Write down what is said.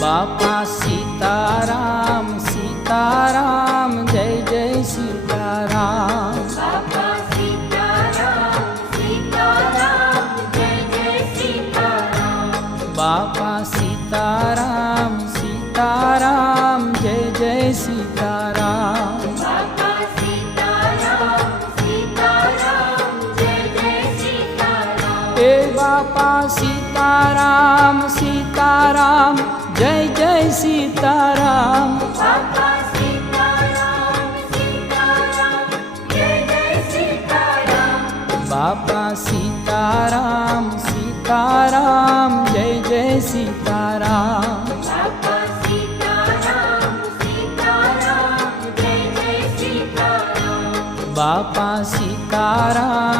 બાપા સીતારામ સીતારામ જય જય સીતારામ. બાપા સીતારામ સીતારામ જય જય સીતારામ. બાપા સીતારામ સીતારામ જય જય સીતારામ. બાપા સીતારામ સીતારામ જય જય સીતારામ. એ બાપા સીતારામ સીતારામ જય જય સીતારામ. બાપા સીતારામ સીતારામ જય જય સીતારામ. બાપા સીતારામ સીતારામ જય જય સીતારામ. બાપા સીતારામ સીતારામ જય જય સીતારામ. બાપા સીતારામ